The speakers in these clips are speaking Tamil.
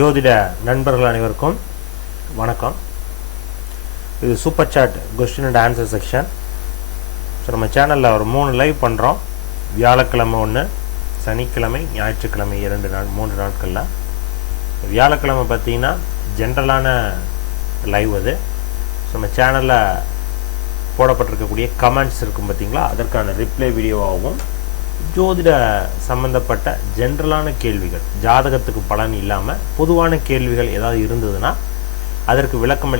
ஜோதிட நண்பர்கள் அனைவருக்கும் வணக்கம். இது super chat question and answer section. So நம்ம சேனலில் ஒரு 3 லைவ் பண்ணுறோம். வியாழக்கிழமை 1, சனிக்கிழமை, ஞாயிற்றுக்கிழமை 3 நாட்களில். வியாழக்கிழமை பார்த்திங்கன்னா ஜென்ரலான லைவ் அது. ஸோ நம்ம சேனலில் போடப்பட்டிருக்கக்கூடிய கமெண்ட்ஸ் இருக்கும் பார்த்திங்களா, அதற்கான ரிப்ளை வீடியோவாகவும் ஜோதிட சம்பந்தப்பட்ட ஜென்ரலான கேள்விகள், ஜாதகத்துக்கு பலன் இல்லாமல் பொதுவான கேள்விகள் ஏதாவது இருந்ததுன்னா அதற்கு விளக்கம்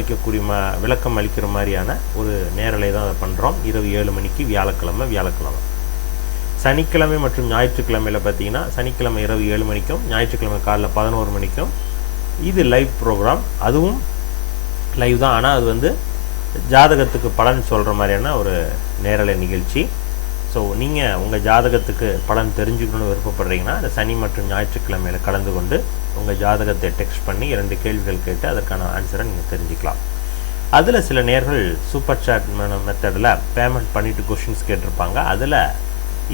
அளிக்கிற மாதிரியான ஒரு நேரலை தான் அதை பண்ணுறோம். இரவு 7 மணிக்கு வியாழக்கிழமை. சனிக்கிழமை மற்றும் ஞாயிற்றுக்கிழமையில் பார்த்தீங்கன்னா, சனிக்கிழமை இரவு 7 மணிக்கும் ஞாயிற்றுக்கிழமை காலைல 11 மணிக்கும் இது லைவ் ப்ரோக்ராம். அதுவும் லைவ் தான், ஆனால் அது வந்து ஜாதகத்துக்கு பலன் சொல்கிற மாதிரியான ஒரு நேரலை நிகழ்ச்சி. ஸோ நீங்கள் உங்கள் ஜாதகத்துக்கு பலன் தெரிஞ்சுக்கணும்னு விருப்பப்படுறீங்கன்னா அந்த சனி மற்றும் ஞாயிற்றுக்கிழமையில் கலந்து கொண்டு உங்கள் ஜாதகத்தை டெக்ஸ்ட் பண்ணி 2 கேள்விகள் கேட்டு அதற்கான ஆன்சரை நீங்கள் தெரிஞ்சுக்கலாம். அதில் சில நேர்கள் சூப்பர் சாட் மெத்தடில் பேமெண்ட் பண்ணிவிட்டு கொஷின்ஸ் கேட்டிருப்பாங்க. அதில்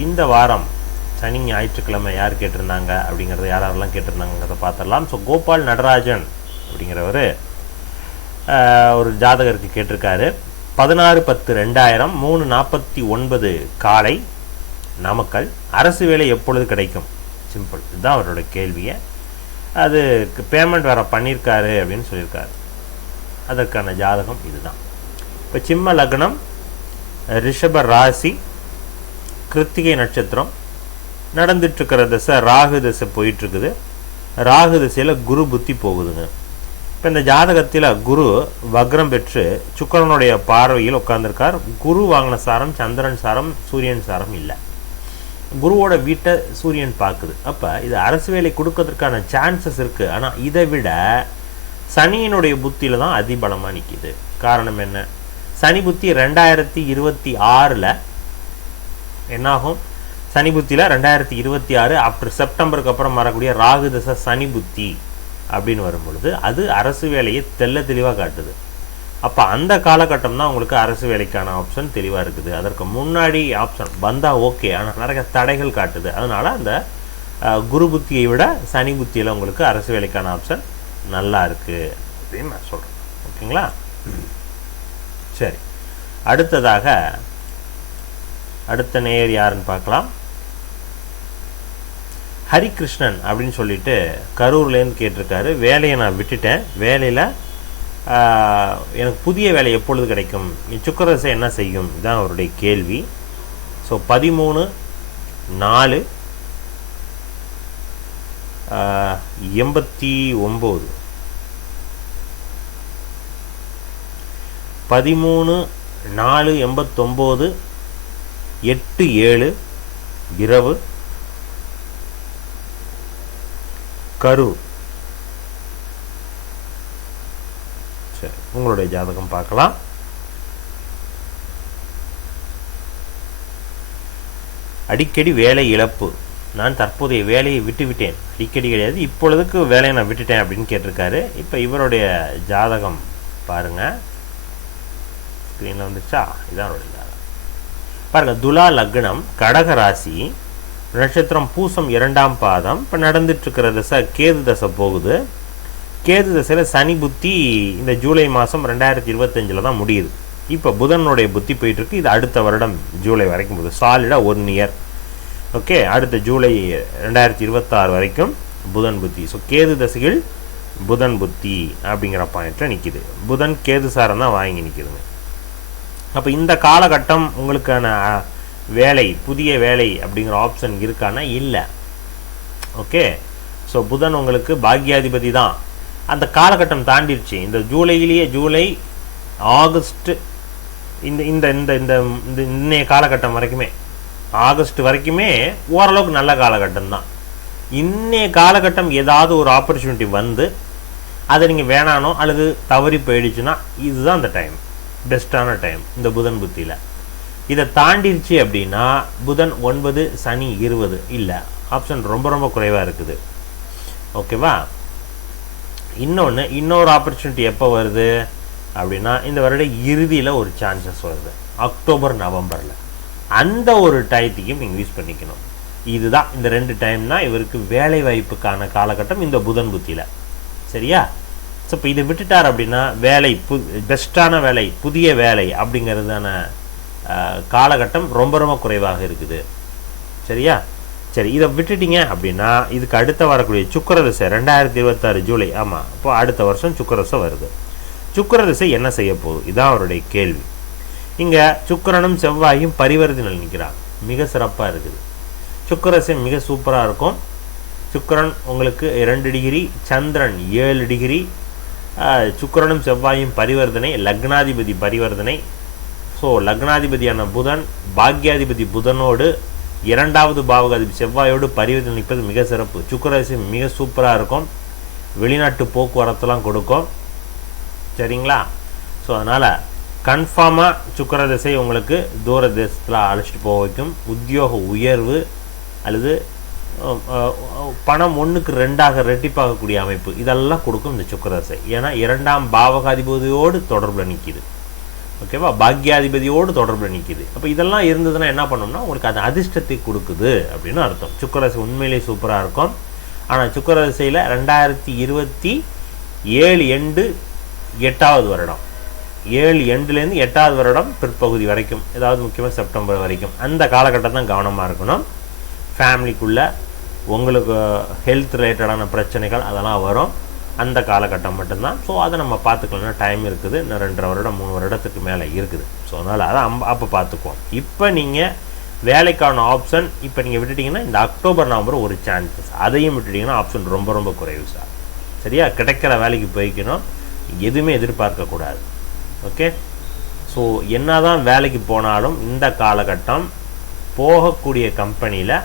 இந்த வாரம் சனி ஞாயிற்றுக்கிழமை யார் கேட்டிருந்தாங்க அப்படிங்கிறத யாரெல்லாம் கேட்டிருந்தாங்கிறத பார்த்துடலாம். ஸோ கோபால் நடராஜன் அப்படிங்கிறவர் ஒரு ஜாதகருக்கு கேட்டிருக்காரு. 16/10/2000 3:49 காலை நாமக்கல். அரசு வேலை எப்பொழுது கிடைக்கும்? சிம்பிள், இதுதான் அவரோட கேள்வியை. அதுக்கு பேமெண்ட் வேறு பண்ணியிருக்காரு அப்படின்னு சொல்லியிருக்காரு. அதற்கான ஜாதகம் இதுதான். இப்போ சிம்ம லக்னம், ரிஷப ராசி, கிருத்திகை நட்சத்திரம், நடந்துட்டுருக்கிற திசை ராகு திசை போயிட்டுருக்குது. ராகு திசையில் குரு புத்தி போகுதுங்க. இப்போ இந்த ஜாதகத்தில் குரு வக்ரம் பெற்று சுக்கிரனுடைய பார்வையில் உட்கார்ந்துருக்கார். குரு வாங்கின சாரம் சந்திரன் சாரம், சூரியன் சாரம் இல்லை. குருவோட வீட்டை சூரியன் பார்க்குது. அப்போ இது அரசு வேலை கொடுக்கறதுக்கான சான்சஸ் இருக்குது. ஆனால் இதை விட சனியினுடைய புத்தியில் தான் அதிபலமாக நிற்கிது. காரணம் என்ன? சனி புத்தி 2026 என்னாகும்? சனி புத்தியில் 2026 ஆஃப்டர் செப்டம்பருக்கு அப்புறம் வரக்கூடிய ராகு தசை சனி புத்தி அப்படின்னு வரும் பொழுது அது அரசு வேலையை தெளிவாக காட்டுது. அப்போ அந்த காலகட்டம் தான் உங்களுக்கு அரசு வேலைக்கான ஆப்ஷன் தெளிவாக இருக்குது. அதற்கு முன்னாடி ஆப்ஷன் வந்தால் ஓகே, ஆனால் நிறைய தடைகள் காட்டுது. அதனால் அந்த குரு புத்தியை விட சனி புத்தியில் உங்களுக்கு அரசு வேலைக்கான ஆப்ஷன் நல்லா இருக்குது அப்படின்னு நான் சொல்கிறேன். ஓகேங்களா? சரி, அடுத்ததாக அடுத்த நேயர் யாருன்னு பார்க்கலாம். ஹரிகிருஷ்ணன் அப்படின்னு சொல்லிட்டு கரூர்லேருந்து கேட்டிருக்காரு. வேலையை நான் விட்டுட்டேன், வேலையில் எனக்கு புதிய வேலை எப்பொழுது கிடைக்கும்? சுக்கிரதசை என்ன செய்யும்? இதுதான் அவருடைய கேள்வி. ஸோ 13/4/89 13/4/89 8/7 இரவு கரூர். சரி, உங்களுடைய ஜாதகம் பார்க்கலாம். அடிக்கடி வேலை இழப்பு. நான் தற்போதைய வேலையை விட்டுவிட்டேன். அடிக்கடி கிடையாது, இப்பொழுதுக்கு வேலையை நான் விட்டுட்டேன் அப்படின்னு கேட்டிருக்காரு. இப்போ இவருடைய ஜாதகம் பாருங்கள். ஸ்க்ரீனில் வந்துச்சா? இதான் அவருடைய ஜாதகம் பாருங்கள். துலா லக்னம், கடக ராசி, நட்சத்திரம் பூசம் 2ஆம் பாதம். இப்போ நடந்துட்டுருக்கிற தசை கேது தசை போகுது. கேது தசையில் சனி புத்தி இந்த ஜூலை மாதம் 2025 தான் முடியுது. இப்போ புதனுடைய புத்தி போயிட்டுருக்கு. இது அடுத்த வருடம் ஜூலை வரைக்கும் போகுது, சாலிடாக 1 இயர். ஓகே, அடுத்த ஜூலை 2026 வரைக்கும் புதன் புத்தி. ஸோ கேது தசைகள் புதன் புத்தி அப்படிங்கிற பாயிண்டில் நிற்கிது. புதன் கேது சாரம் தான் வாங்கி நிற்கிதுங்க. அப்போ இந்த காலகட்டம் உங்களுக்கான வேலை, புதிய வேலை அப்படிங்கிற ஆப்ஷன் இருக்கானா? இல்லை. ஓகே, ஸோ புதன் உங்களுக்கு பாக்யாதிபதி தான். அந்த காலகட்டம் தாண்டிடுச்சு. இந்த ஜூலை ஆகஸ்ட் இந்த இந்த இந்த இந்த இன்னைய காலகட்டம் வரைக்குமே, ஆகஸ்ட் வரைக்குமே ஓரளவுக்கு நல்ல காலகட்டம் தான். இன்னைய காலகட்டம் ஏதாவது ஒரு ஆப்பர்ச்சுனிட்டி வந்து அதை நீங்கள் வேணானோ அல்லது தவறி போயிடுச்சுன்னா இதுதான் அந்த டைம், பெஸ்ட்டான டைம் இந்த புதன் புத்தியில். இதை தாண்டிடுச்சு அப்படின்னா புதன் 9, சனி 20 இல்லை, ஆப்ஷன் ரொம்ப குறைவாக இருக்குது. ஓகேவா? இன்னொரு ஆப்பர்ச்சுனிட்டி எப்போ வருது அப்படின்னா இந்த வருட இறுதியில் ஒரு சான்சஸ் வருது, அக்டோபர் நவம்பரில். அந்த ஒரு டயத்தையும் நீங்கள் யூஸ் பண்ணிக்கணும். இதுதான் இந்த 2 டைம் தான் இவருக்கு வேலை வாய்ப்புக்கான காலகட்டம் இந்த புதன் புத்தியில். சரியா? ஸோ இப்போ இதை விட்டுட்டார் அப்படின்னா வேலை பெஸ்ட்டான வேலை, புதிய வேலை அப்படிங்கிறதான காலகட்டம் ரொம்ப ரொம்ப குறைவாக இருக்குது. சரியா? சரி, இதை விட்டுட்டீங்க அப்படின்னா இதுக்கு அடுத்த வரக்கூடிய சுக்கிரதசை 2026 ஜூலை, ஆமாம், இப்போ அடுத்த வருஷம் சுக்கிரதசை வருது. சுக்கிரதசை என்ன செய்ய போகுது, இதான் அவருடைய கேள்வி. இங்கே சுக்கிரனும் செவ்வாயும் பரிவர்த்தனையில் நிற்கிறாங்க, மிக சிறப்பாக இருக்குது. சுக்கிரதசை மிக சூப்பராக இருக்கும். சுக்கிரன் உங்களுக்கு 2 டிகிரி, சந்திரன் 7 டிகிரி, சுக்கிரனும் செவ்வாயும் பரிவர்த்தனை, லக்னாதிபதி பரிவர்த்தனை. ஸோ லக்னாதிபதியான புதன் பாக்யாதிபதி புதனோடு 2வது பாவகாதிபதி செவ்வாயோடு பரிவர்த்தனை நிற்பது மிக சிறப்பு. சுக்கிரதசை மிக சூப்பராக இருக்கும். வெளிநாட்டு போக்குவரத்துலாம் கொடுக்கும். சரிங்களா? ஸோ அதனால் கன்ஃபார்மாக சுக்கிரதசை உங்களுக்கு தூர தேசத்தில் அழைச்சிட்டு போக வைக்கும். உத்தியோக உயர்வு அல்லது பணம் 1க்கு 2ஆக ரெட்டிப்பாகக்கூடிய அமைப்பு இதெல்லாம் கொடுக்கும் இந்த சுக்கிரதசை. ஏன்னா 2ஆம் பாவகாதிபதியோடு தொடர்பில் நிற்கிது. ஓகேவா? பாக்யாதிபதியோடு தொடர்பில் நிற்கிது. அப்போ இதெல்லாம் இருந்ததுன்னா என்ன பண்ணோம்னா உங்களுக்கு அது அதிர்ஷ்டத்தை கொடுக்குது அப்படின்னு அர்த்தம். சுக்கிரதசை உண்மையிலேயே சூப்பராக இருக்கும். ஆனால் சுக்கிரதசையில் 2027 எண்டு 8வது வருடம், 7 எண்டுலேருந்து 8வது வருடம் பிற்பகுதி வரைக்கும், ஏதாவது முக்கியமாக செப்டம்பர் வரைக்கும், அந்த காலகட்டம் தான் கவனமாக இருக்கணும். ஃபேமிலிக்குள்ளே உங்களுக்கு ஹெல்த் ரிலேட்டடான பிரச்சனைகள் அதெல்லாம் வரும் அந்த காலகட்டம் மட்டும்தான். ஸோ அதை நம்ம பார்த்துக்கலன்னா டைம் இருக்குது, இன்னும் 2.5 வருடம் 3 வருடத்துக்கு மேலே இருக்குது. ஸோ அதனால் அதை அப்போ பார்த்துக்குவோம். இப்போ நீங்கள் வேலைக்கான ஆப்ஷன் இப்போ நீங்கள் விட்டுட்டிங்கன்னா இந்த அக்டோபர் நவம்பர் ஒரு சான்சஸ், அதையும் விட்டுட்டிங்கன்னா ஆப்ஷன் ரொம்ப ரொம்ப குறைவு சார். சரியா? கிடைக்கிற வேலைக்கு போய்க்கணும், எதுவுமே எதிர்பார்க்கக்கூடாது. ஓகே? ஸோ என்ன தான் வேலைக்கு போனாலும் இந்த காலகட்டம் போகக்கூடிய கம்பெனியில்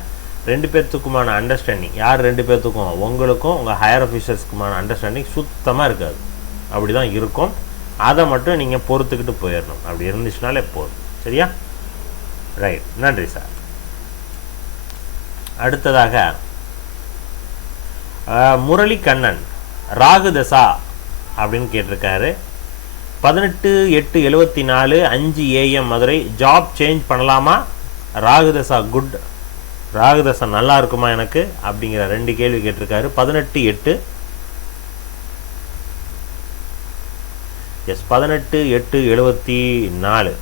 2 பேர்த்துக்குமான அண்டர்ஸ்டாண்டிங், யார் 2 பேர்த்துக்கும், உங்களுக்கும் உங்கள் ஹையர் ஆஃபீஸர்ஸ்க்குமான அண்டர்ஸ்டாண்டிங் சுத்தமாக இருக்காது. அப்படி தான் இருக்கும். அதை மட்டும் நீங்கள் பொறுத்துக்கிட்டு போயிடணும். அப்படி இருந்துச்சுனாலே போதும். சரியா? ரைட், நன்றி சார். அடுத்ததாக முரளி கண்ணன் ராகுதசா அப்படின்னு கேட்டிருக்காரு. 18/8/74 5 AM மதுரை. ஜாப் சேஞ்ச் பண்ணலாமா? ராகுதசா குட், ராகுதசா நல்லா இருக்குமா எனக்கு அப்படிங்கிற 2 கேள்வி கேட்டிருக்காரு. 18/8, எஸ் 18/8/74.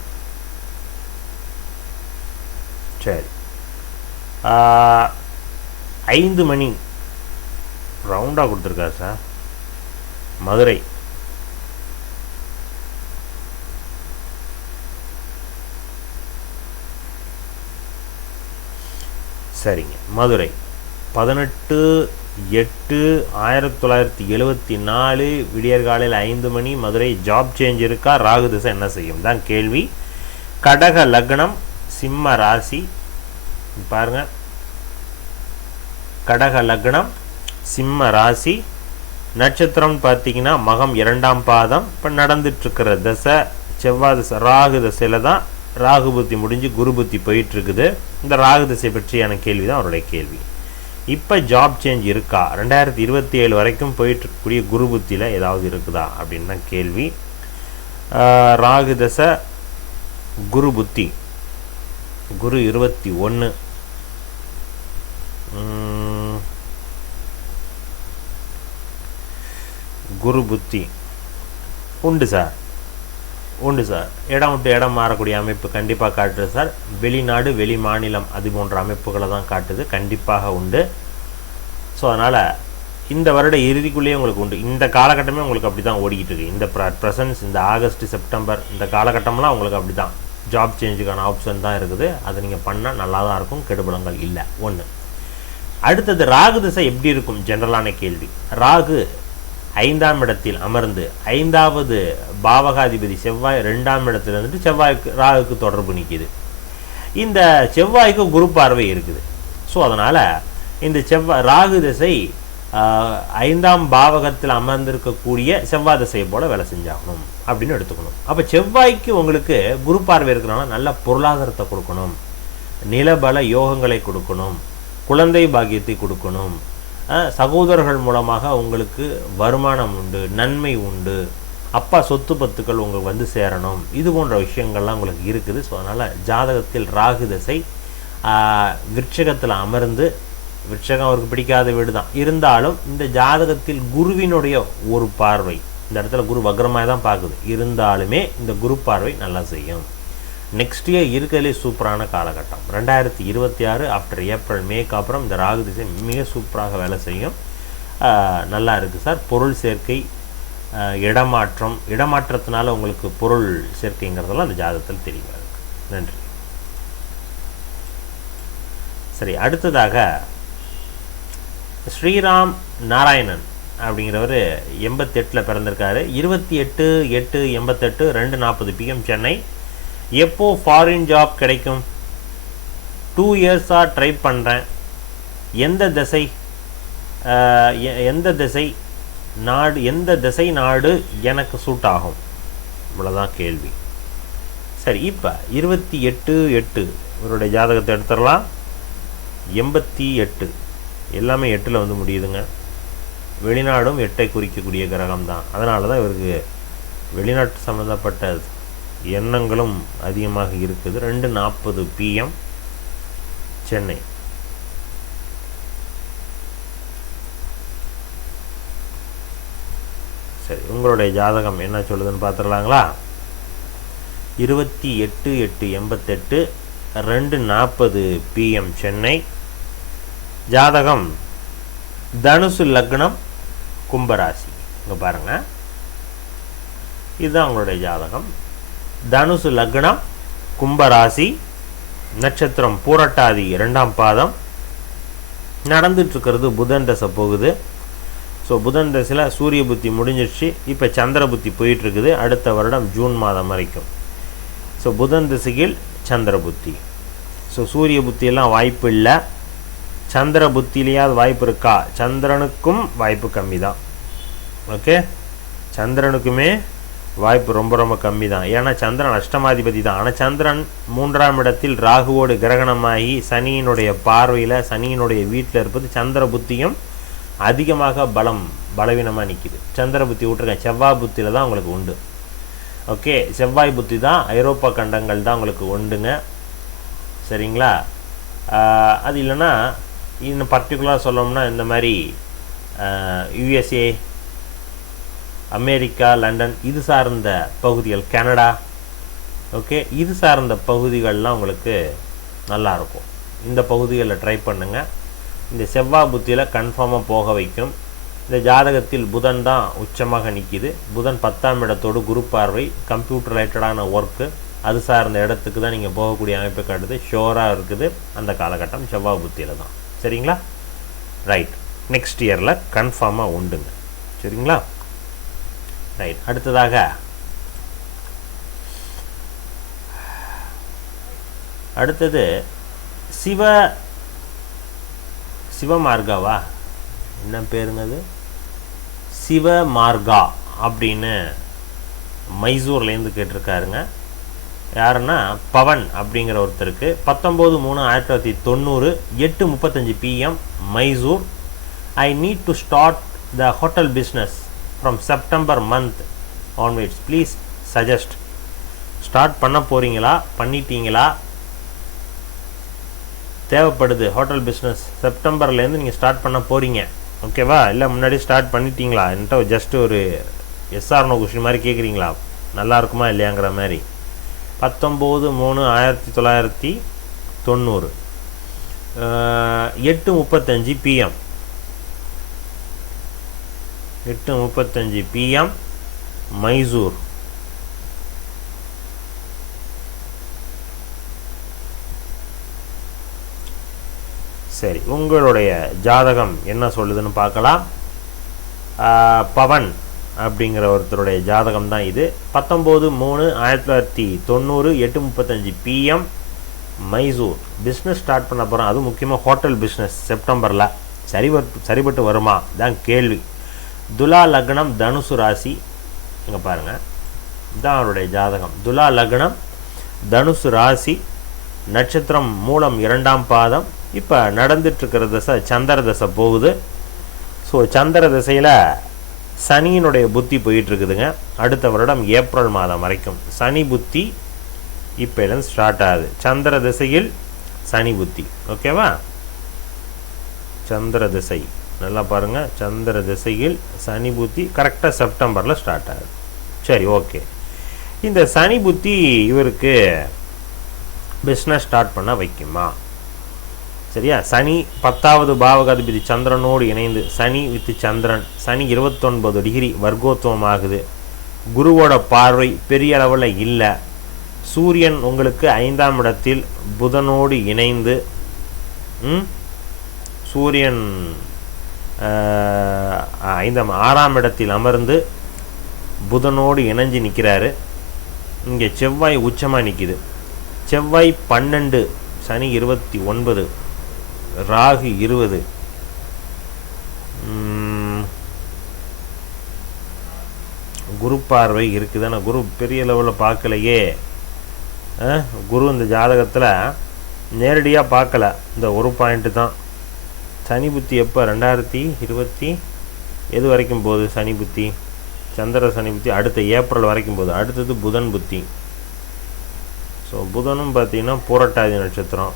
சரி, 5 மணி ரவுண்டாக கொடுத்துருக்காரு சார். மதுரை. சரிங்க, மதுரை 18/8/1974 விடியற்காலையில் 5 மணி மதுரை. ஜாப் சேஞ்ச் இருக்கா? ராகுதசை என்ன செய்யும் தான் கேள்வி. கடக லக்னம், சிம்ம ராசி. பாருங்க, கடக லக்னம், சிம்ம ராசி. நட்சத்திரம் பார்த்தீங்கன்னா மகம் 2ஆம் பாதம். இப்போ நடந்துட்டுருக்கிற தசை செவ்வாய் தசை, ராகு தசையில் தான். ராகு புத்தி முடிஞ்சு குரு புத்தி போயிட்டுருக்குது. இந்த ராகு தசை பற்றியான கேள்வி தான் அவருடைய கேள்வி. இப்போ ஜாப் சேஞ்ச் இருக்கா? 2027 வரைக்கும் போயிட்டுருக்கக்கூடிய குரு புத்தியில் ஏதாவது இருக்குதா அப்படின்னு தான் கேள்வி. ராகு தசை, குரு புத்தி, குரு 21, குரு புத்தி உண்டு சார், உண்டு சார். இடம் விட்டு இடம் மாறக்கூடிய அமைப்பு கண்டிப்பாக காட்டுது சார். வெளிநாடு, வெளி மாநிலம் அது போன்ற அமைப்புகளை தான் காட்டுது, கண்டிப்பாக உண்டு. ஸோ அதனால் இந்த வருட இறுதிக்குள்ளேயே உங்களுக்கு உண்டு. இந்த காலகட்டமே உங்களுக்கு அப்படி தான் ஓடிக்கிட்டு இருக்குது. இந்த ப்ரெசன்ஸ், இந்த ஆகஸ்ட் செப்டம்பர் இந்த காலகட்டம்லாம் உங்களுக்கு அப்படி தான் ஜாப் சேஞ்சுக்கான ஆப்ஷன் தான் இருக்குது. அதை நீங்கள் பண்ணால் நல்லா தான் இருக்கும், கெடுபலங்கள் இல்லை. ஒன்று. அடுத்தது ராகு திசை எப்படி இருக்கும்? ஜென்ரலான கேள்வி. ராகு 5ஆம் இடத்தில் அமர்ந்து 5வது பாவகாதிபதி செவ்வாய் 2ஆம் இடத்துல இருந்துட்டு செவ்வாய்க்கு ராகுக்கு தொடர்பு நிற்கிது. இந்த செவ்வாய்க்கு குரு பார்வை இருக்குது. ஸோ அதனால் இந்த ராகு திசை 5ஆம் பாவகத்தில் அமர்ந்திருக்கக்கூடிய செவ்வாய் திசையை போல் வேலை செஞ்சாகணும் அப்படின்னு எடுத்துக்கணும். அப்போ செவ்வாய்க்கு உங்களுக்கு குரு பார்வை இருக்கிறனால நல்ல பொருளாதாரத்தை கொடுக்கணும், நிலபல யோகங்களை கொடுக்கணும், குழந்தை பாக்கியத்தை கொடுக்கணும், சகோதரர்கள் மூலமாக உங்களுக்கு வருமானம் உண்டு, நன்மை உண்டு, அப்பா சொத்து பத்துக்கள் உங்களுக்கு வந்து சேரணும், இது போன்ற விஷயங்கள்லாம் உங்களுக்கு இருக்குது. ஸோ அதனால் ஜாதகத்தில் ராகு திசை விருட்சிகத்தில் அமர்ந்து விருட்சகம் அவருக்கு பிடிக்காத வீடு தான். இருந்தாலும் இந்த ஜாதகத்தில் குருவினுடைய ஒரு பார்வை, இந்த இடத்துல குரு வக்ரமாக தான் பார்க்குது, இருந்தாலுமே இந்த குரு பார்வை நல்லா செய்யும். நெக்ஸ்ட் இயர் இருக்கிறதுலே சூப்பரான காலகட்டம் 2026 ஆஃப்டர் ஏப்ரல் மேக்கு அப்புறம் இந்த ராகு திசை மிக சூப்பராக வேலை செய்யும். நல்லா இருக்குது சார். பொருள் சேர்க்கை, இடமாற்றத்தினால உங்களுக்கு பொருள் சேர்க்கைங்கிறதெல்லாம் அந்த ஜாதகத்தில் தெரிகிறது. நன்றி. சரி, அடுத்ததாக ஸ்ரீராம் நாராயணன் அப்படிங்கிறவர் 88 பிறந்திருக்காரு. 28/8/88 2:40 PM சென்னை. எப்போ ஃபாரின் ஜாப் கிடைக்கும்? 2 இயர்ஸாக ட்ரை பண்ணுறேன். எந்த திசை நாடு எனக்கு சூட் ஆகும்? இவ்வளோதான் கேள்வி. சரி, இப்போ 28/8 இவருடைய ஜாதகத்தை எடுத்துடலாம். 88 எல்லாமே 8ல் வந்து முடியுதுங்க. வெளிநாடும் 8ஐ குறிக்கக்கூடிய கிரகம் தான். அதனால தான் இவருக்கு வெளிநாட்டு சம்மந்தப்பட்ட எண்ணங்களும் அதிகமாக இருக்குது. 2:40 PM சென்னை. சரி, உங்களுடைய ஜாதகம் என்ன சொல்லுதுன்னு பார்த்துடலாங்களா? 28/8/88 2:40 PM சென்னை. ஜாதகம் தனுசு லக்னம், கும்பராசி. இங்கே பாருங்கள், இதுதான் உங்களுடைய ஜாதகம். தனுசு லக்னம், கும்பராசி, நட்சத்திரம் பூரட்டாதி 2ஆம் பாதம். நடந்துட்டுருக்கிறது புதன் தசை போகுது. ஸோ புதன் தசையில் சூரிய புத்தி முடிஞ்சிடுச்சு. இப்போ சந்திர புத்தி போயிட்டுருக்குது. அடுத்த வருடம் ஜூன் மாதம் வரைக்கும். ஸோ புதன் திசையில் சந்திர புத்தி. ஸோ சூரிய புத்தியெல்லாம் வாய்ப்பு இல்லை. சந்திர புத்தியிலேயாவது வாய்ப்பு இருக்கா? சந்திரனுக்கும் வாய்ப்பு கம்மி தான். ஓகே, சந்திரனுக்குமே வாய்ப்பு ரொம்ப ரொம்ப கம்மி தான். ஏன்னா சந்திரன் அஷ்டமாதிபதி தான். ஆனால் சந்திரன் 3ஆம் இடத்தில் ராகுவோடு கிரகணமாகி சனியினுடைய பார்வையில் சனியினுடைய வீட்டில் இருப்பது சந்திர புத்தியும் அதிகமாக பலவீனமாக நிற்கிது. சந்திர புத்தி விட்டுருக்கேன், செவ்வாய் புத்தியில் தான் உங்களுக்கு உண்டு. ஓகே, செவ்வாய் புத்தி தான், ஐரோப்பா கண்டங்கள் தான் உங்களுக்கு உண்டுங்க. சரிங்களா? அது இல்லைன்னா இன்னும் பர்டிகுலராக சொல்லணும்னா இந்த மாதிரி USA, அமெரிக்கா, லண்டன் இது சார்ந்த பகுதிகள், கனடா, ஓகே, இது சார்ந்த பகுதிகள்லாம் உங்களுக்கு நல்லாயிருக்கும். இந்த பகுதிகளில் ட்ரை பண்ணுங்கள். இந்த செவ்வாய் புத்தியில் கன்ஃபார்மாக போக வைக்கும். இந்த ஜாதகத்தில் புதன் தான் உச்சமாக நிற்கிது. புதன் 10ஆம் இடத்தோடு குரு பார்வை, கம்ப்யூட்டர் ரிலேட்டடான ஒர்க்கு, அது சார்ந்த இடத்துக்கு தான் நீங்கள் போகக்கூடிய அமைப்பு காட்டுது. ஷோராக இருக்குது அந்த காலகட்டம் செவ்வாய் புத்தியில் தான். சரிங்களா? ரைட். நெக்ஸ்ட் இயரில் கன்ஃபார்மாக உண்டுங்க. சரிங்களா? ரைட். அடுத்தது சிவமார்காவா என்ன பேருங்க அது? சிவமார்கா அப்படின்னு மைசூர்லேருந்து கேட்டிருக்காருங்க. யாருன்னா பவன் அப்படிங்கிற ஒருத்தருக்கு 19/3/1990 8:35 PM Mysore. I need to start the hotel business from September month onwards, please suggest. Start பண்ண போகிறீங்களா? பண்ணிட்டீங்களா? தேவைப்படுது ஹோட்டல் பிஸ்னஸ். செப்டம்பர்லேருந்து நீங்கள் ஸ்டார்ட் பண்ண போகிறீங்க, ஓகேவா? இல்லை முன்னாடி ஸ்டார்ட் பண்ணிட்டீங்களா? என்கிட்ட ஜஸ்ட் ஒரு எஸ்ஆர்னோ கொஸ்டின் மாதிரி கேட்குறீங்களா? நல்லா இருக்குமா இல்லையாங்கிற மாதிரி. 19/3/1990 8:35 PM 8:35 PM மைசூர். சரி, உங்களுடைய ஜாதகம் என்ன சொல்லுதுன்னு பார்க்கலாம். பவன் அப்படிங்கிற ஒருத்தருடைய ஜாதகம் தான் இது. 19/3/1990 8:35 PM மைசூர். பிஸ்னஸ் ஸ்டார்ட் பண்ண போகிறோம், அதுவும் முக்கியமாக ஹோட்டல் பிஸ்னஸ். செப்டம்பரில் சரிபட்டு வருமா தான் கேள்வி. துலா லக்னம், தனுசு ராசி. இங்கே பாருங்கள், இதுதான் அவருடைய ஜாதகம். துலா லக்னம், தனுசு ராசி, நட்சத்திரம் மூலம் 2ஆம் பாதம். இப்போ நடந்துட்டுருக்கிற தசை சந்திர தசை போகுது. ஸோ சந்திர தசையில் சனியினுடைய புத்தி போயிட்டுருக்குதுங்க. அடுத்த வருடம் ஏப்ரல் மாதம் வரைக்கும் சனி புத்தி இப்போலேருந்து ஸ்டார்ட் ஆகுது. சந்திர திசையில் சனி புத்தி, ஓகேவா? சந்திர திசை நல்லா பாருங்கள், சந்திர திசையில் சனி புத்தி கரெக்டாக செப்டம்பரில் ஸ்டார்ட் ஆகுது. சரி, ஓகே. இந்த சனி புத்தி இவருக்கு பிஸ்னஸ் ஸ்டார்ட் பண்ண வைக்குமா? சரியா? சனி 10வது பாவகாதிபதி சந்திரனோடு இணைந்து சனி வித்து சந்திரன், சனி 29 டிகிரி வர்க்கோத்துவம் ஆகுது. குருவோட பார்வை பெரிய அளவில் இல்லை. சூரியன் உங்களுக்கு 5ஆம் இடத்தில் புதனோடு இணைந்து, சூரியன் 6ஆம் இடத்தில் அமர்ந்து புதனோடு இணைஞ்சு நிற்கிறாரு. இங்கே செவ்வாய் உச்சமாக நிற்கிது. செவ்வாய் 12, சனி 29, ராகு 20. குரு பார்வை இருக்குது. ஆனால் குரு பெரிய லெவலில் பார்க்கலையே. குரு இந்த ஜாதகத்தில் நேரடியாக பார்க்கல. இந்த ஒரு பாயிண்ட்டு தான். சனி புத்தி எப்போ 2020 எது வரைக்கும் போகுது? சனி புத்தி, சந்திர சனி புத்தி அடுத்த ஏப்ரல் வரைக்கும் போகுது. அடுத்தது புதன் புத்தி. ஸோ புதனும் பார்த்திங்கன்னா பூரட்டாதி நட்சத்திரம்.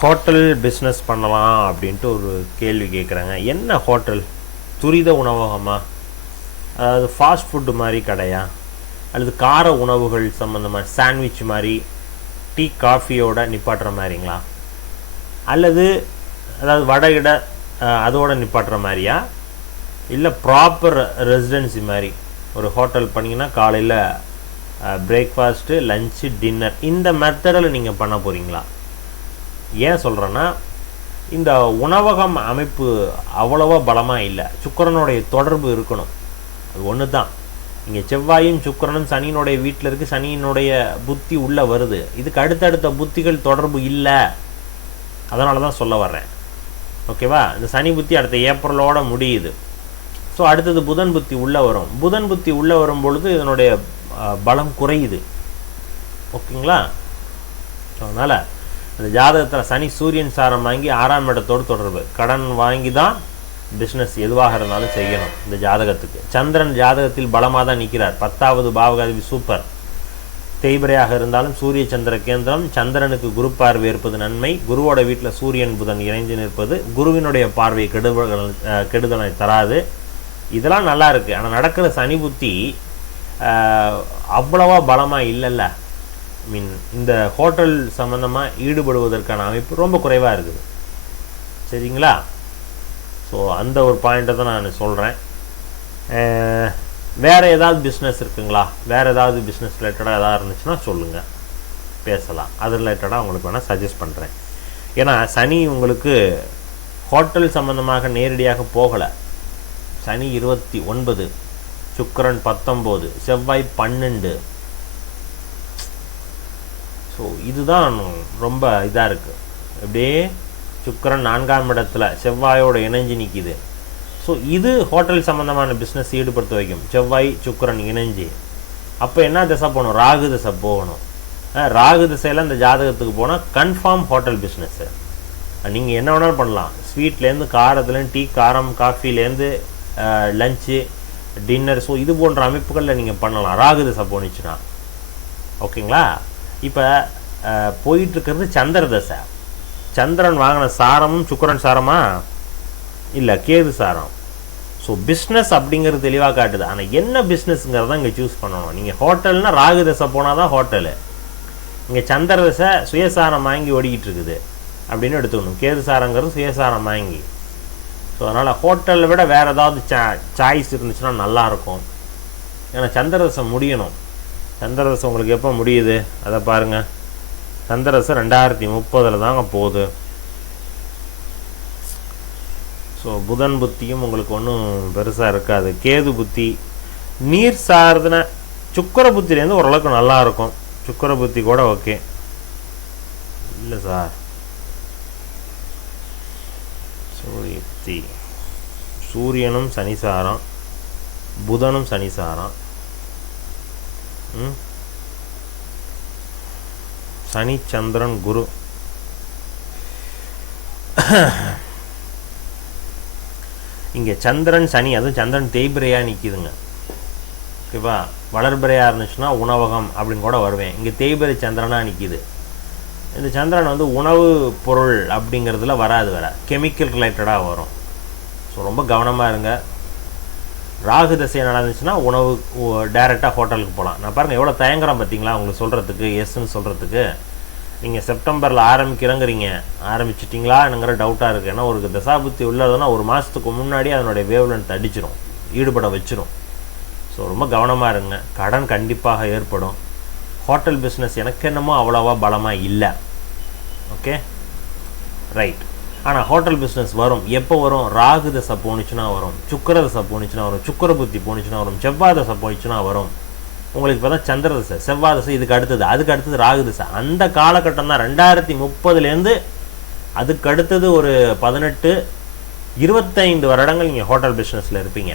ஹோட்டல் பிஸ்னஸ் பண்ணலாம் அப்படின்ட்டு ஒரு கேள்வி கேட்குறாங்க. என்ன ஹோட்டல்? துரித உணவகமா? அதாவது ஃபாஸ்ட் ஃபுட்டு மாதிரி கடையா? அல்லது கார உணவுகள் சம்மந்தமாக சாண்ட்விச் மாதிரி டீ காஃபியோட நிப்பாட்டுற மாதிரிங்களா? அல்லது அதாவது வடகிட அதோட நிப்பாட்டுற மாதிரியா? இல்லை ப்ராப்பர் ரெசிடென்சி மாதிரி ஒரு ஹோட்டல் பண்ணிங்கன்னா காலையில் பிரேக்ஃபாஸ்ட்டு, லஞ்சு, டின்னர் இந்த மெத்தடில் நீங்கள் பண்ண போகிறீங்களா? ஏன் சொல்கிறேன்னா, இந்த உணவகம் அமைப்பு அவ்வளோவா பலமாக இல்லை. சுக்கிரனுடைய தொடர்பு இருக்கணும். அது ஒன்று தான். இங்கே செவ்வாயும் சுக்கிரனும் சனியினுடைய வீட்டில் இருக்குது. சனியினுடைய புத்தி உள்ளே வருது. இதுக்கு அடுத்தடுத்த புத்திகள் தொடர்பு இல்லை. அதனால தான் சொல்ல வர்றேன். ஓகேவா? இந்த சனி புத்தி அடுத்த ஏப்ரலோட முடியுது. ஸோ அடுத்தது புதன் புத்தி உள்ளே வரும். புதன் புத்தி உள்ளே வரும் பொழுது இதனுடைய பலம் குறையுது. ஓகேங்களா? ஸோ அதனால் இந்த ஜாதகத்தில் சனி சூரியன் சாரம் வாங்கி 6ஆம் இடத்தோடு தொடர்பு. கடன் வாங்கி தான் பிஸ்னஸ் எதுவாக இருந்தாலும் செய்யணும் இந்த ஜாதகத்துக்கு. சந்திரன் ஜாதகத்தில் பலமாக தான் நிற்கிறார். 10வது பாவகாதிபதி சூப்பர். தேய்பிரையாக இருந்தாலும் சூரிய சந்திர கேந்திரம். சந்திரனுக்கு குரு பார்வை இருப்பது நன்மை. குருவோட வீட்டில் சூரியன் புதன் இணைந்து நிற்பது குருவினுடைய பார்வை கெடுதலை தராது. இதெல்லாம் நல்லா இருக்குது. ஆனால் நடக்கிற சனி புத்தி அவ்வளவா பலமாக இல்லைல்ல. மீன் இந்த ஹோட்டல் சம்மந்தமாக ஈடுபடுவதற்கான அமைப்பு ரொம்ப குறைவாக இருக்குது. சரிங்களா? ஸோ அந்த ஒரு பாயிண்ட்டை தான் நான் சொல்கிறேன். வேறு ஏதாவது பிஸ்னஸ் இருக்குங்களா? வேறு ஏதாவது பிஸ்னஸ் ரிலேட்டடாக எதாவது இருந்துச்சுன்னா சொல்லுங்கள், பேசலாம். அது ரிலேட்டடாக உங்களுக்கு வேணால் சஜஸ்ட் பண்ணுறேன். ஏன்னா சனி உங்களுக்கு ஹோட்டல் சம்மந்தமாக நேரடியாக போகலை. சனி 29, சுக்கிரன் 19, செவ்வாய் 12. ஸோ இதுதான் ரொம்ப இதாக இருக்குது. அப்படியே சுக்கிரன் 4ஆம் இடத்துல செவ்வாயோட இணைஞ்சு நிற்கிது. ஸோ இது ஹோட்டல் சம்மந்தமான பிஸ்னஸ் ஈடுபடுத்த வைக்கும். செவ்வாய் சுக்கிரன் இணைஞ்சு. அப்போ என்ன திசை போகணும்? ராகு திசை போகணும். ராகு திசையில் இந்த ஜாதகத்துக்கு போனால் கன்ஃபார்ம் ஹோட்டல் பிஸ்னஸ்ஸு. நீங்கள் என்ன வேணாலும் பண்ணலாம். ஸ்வீட்லேருந்து காரத்துலேருந்து டீ, காரம், காஃபிலேருந்து லஞ்சு, டின்னர். ஸோ இது போன்ற அமைப்புகளில் நீங்கள் பண்ணலாம் ராகு திசை போனிச்சுன்னா. ஓகேங்களா? இப்போ போயிட்டுருக்கிறது சந்திர தசை. சந்திரன் வாங்கின சாரமும் சுக்கிரன் சாரமா? இல்லை, கேது சாரம். ஸோ பிஸ்னஸ் அப்படிங்கிறது தெளிவாக காட்டுது. ஆனால் என்ன பிஸ்னஸ்ங்கிறத இங்கே சூஸ் பண்ணணும். நீங்கள் ஹோட்டல்னால் ராகு தசை போனால் தான் ஹோட்டலு. இங்கே சந்திர தசை சுயசாரம் வாங்கி ஓடிக்கிட்டு இருக்குது அப்படின்னு எடுத்துக்கணும். கேது சாரங்கிறது சுயசாரம் வாங்கி. ஸோ அதனால் ஹோட்டலை விட வேறு ஏதாவது சாய்ஸ் இருந்துச்சுன்னா நல்லாயிருக்கும். ஏன்னா சந்திரதசை முடியணும். சந்திரதசை உங்களுக்கு எப்போ முடியுது அதை பாருங்கள். சந்திரதசை 2030 தாங்க போகுது. ஸோ புதன் புத்தியும் உங்களுக்கு ஒன்றும் பெருசாக இருக்காது. கேது புத்தி நீர் சார்ந்த சுக்கர புத்திலேருந்து ஓரளவுக்கு நல்லாயிருக்கும். சுக்கர புத்தி கூட ஓகே இல்லை சார். சூரியத்தி சூரியனும் சனிசாரம், புதனும் சனிசாரம். சனி சந்திரன் குரு. இங்கே சந்திரன் சனி, அதுவும் சந்திரன் தேய்பிரையாக நிற்கிதுங்க. ஓகேவா? வளர்பிரையாக இருந்துச்சுன்னா உணவகம் அப்படின்னு கூட வருவேன். இங்கே தேய்பிரை சந்திரனாக நிற்கிது. இந்த சந்திரன் வந்து உணவு பொருள் அப்படிங்கிறதுல வராது, வேற கெமிக்கல் ரிலேட்டடாக வரும். ஸோ ரொம்ப கவனமாக இருங்க. ராகு திசை நடந்துச்சுன்னா உணவு டைரெக்டாக ஹோட்டலுக்கு போகலாம். நான் பாருங்கள் எவ்வளோ தயங்குறோம் பார்த்தீங்களா உங்களுக்கு சொல்கிறதுக்கு, எஸ்ன்னு சொல்கிறதுக்கு. நீங்கள் செப்டம்பரில் ஆரம்பிச்சிட்டிங்களாங்கிற டவுட்டாக இருக்குது. ஏன்னா ஒரு தசாபுத்தி உள்ளதுன்னா ஒரு மாதத்துக்கு முன்னாடி அதனுடைய வேவ் லென்த் அடிச்சிடும், ஈடுபட வச்சிடும். ஸோ ரொம்ப கவனமாக இருங்க. கடன் கண்டிப்பாக ஏற்படும். ஹோட்டல் பிஸ்னஸ் எனக்கு என்னமோ அவ்வளோவா பலமாக இல்லை. Okay right. ஆனால் ஹோட்டல் பிஸ்னஸ் வரும். எப்போ வரும்? ராகு தசை போணுச்சுன்னா வரும், சுக்கிர தசை போணுச்சுன்னா வரும், சுக்கிர புத்தி போணுச்சுன்னா வரும், செவ்வாய் தசை போணுச்சுன்னா வரும். உங்களுக்கு இப்போ தான் சந்திர தசை, செவ்வாய் தசை, அதுக்கு அடுத்தது ராகு தசை. அந்த காலகட்டம் தான் 2030லேருந்து அதுக்கு அடுத்தது ஒரு 18-25 வருடங்கள் நீங்கள் ஹோட்டல் பிஸ்னஸில் இருப்பீங்க.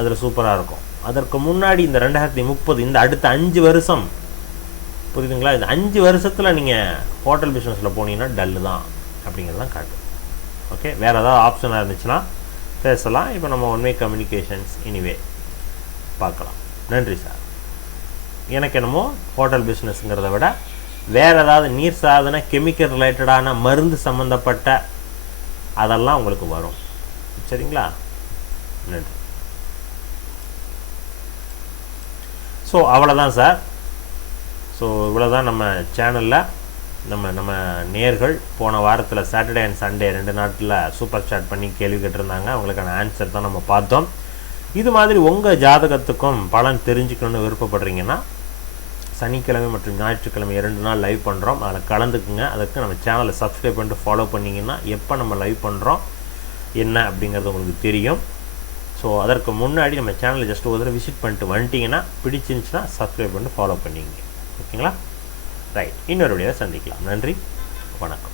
அதில் சூப்பராக இருக்கும். அதற்கு முன்னாடி இந்த 2030, இந்த அடுத்த 5 வருஷம், புரியுதுங்களா? இந்த 5 வருஷத்தில் நீங்கள் ஹோட்டல் பிஸ்னஸில் போனீங்கன்னா டல்லு தான் அப்படிங்கிறதான் காட்டு. ஓகே, வேறு ஏதாவது ஆப்ஷனாக இருந்துச்சுன்னா பேசலாம். இப்போ நம்ம ஒன் வே கம்யூனிகேஷன்ஸ் எனிவே பார்க்கலாம். நன்றி சார். எனக்கு என்னமோ ஹோட்டல் பிஸ்னஸ்ங்கிறத விட வேறு ஏதாவது நீர் சாதன கெமிக்கல் ரிலேட்டடான மருந்து சம்மந்தப்பட்ட அதெல்லாம் உங்களுக்கு வரும். சரிங்களா? நன்றி. ஸோ அவ்வளோதான் சார். ஸோ இவ்வளோதான் நம்ம சேனலில். நம்ம நேர்கள் போன வாரத்தில் சாட்டர்டே அண்ட் சண்டே 2 நாட்டில் சூப்பர் சாட் பண்ணி கேள்வி கேட்டிருந்தாங்க. அவங்களுக்கான ஆன்சர் தான் நம்ம பார்த்தோம். இது மாதிரி உங்கள் ஜாதகத்துக்கும் பலன் தெரிஞ்சுக்கணுன்னு விருப்பப்படுறீங்கன்னா சனிக்கிழமை மற்றும் ஞாயிற்றுக்கிழமை 2 நாள் லைவ் பண்ணுறோம். அதில் கலந்துக்குங்க. அதுக்கு நம்ம சேனலை சப்ஸ்கிரைப் பண்ணிட்டு ஃபாலோ பண்ணிங்கன்னா எப்போ நம்ம லைவ் பண்ணுறோம் என்ன அப்படிங்கிறது உங்களுக்கு தெரியும். ஸோ அதற்கு முன்னாடி நம்ம சேனலை ஜஸ்ட் ஒரு தடவை விசிட் பண்ணிட்டு வந்துட்டிங்கன்னா பிடிச்சிருந்துச்சுன்னா சப்ஸ்கிரைப் பண்ணிட்டு ஃபாலோ பண்ணிங்க. ஓகேங்களா? ரைட். இன்னொரு வீடியோவை சந்திக்கலாம். நன்றி, வணக்கம்.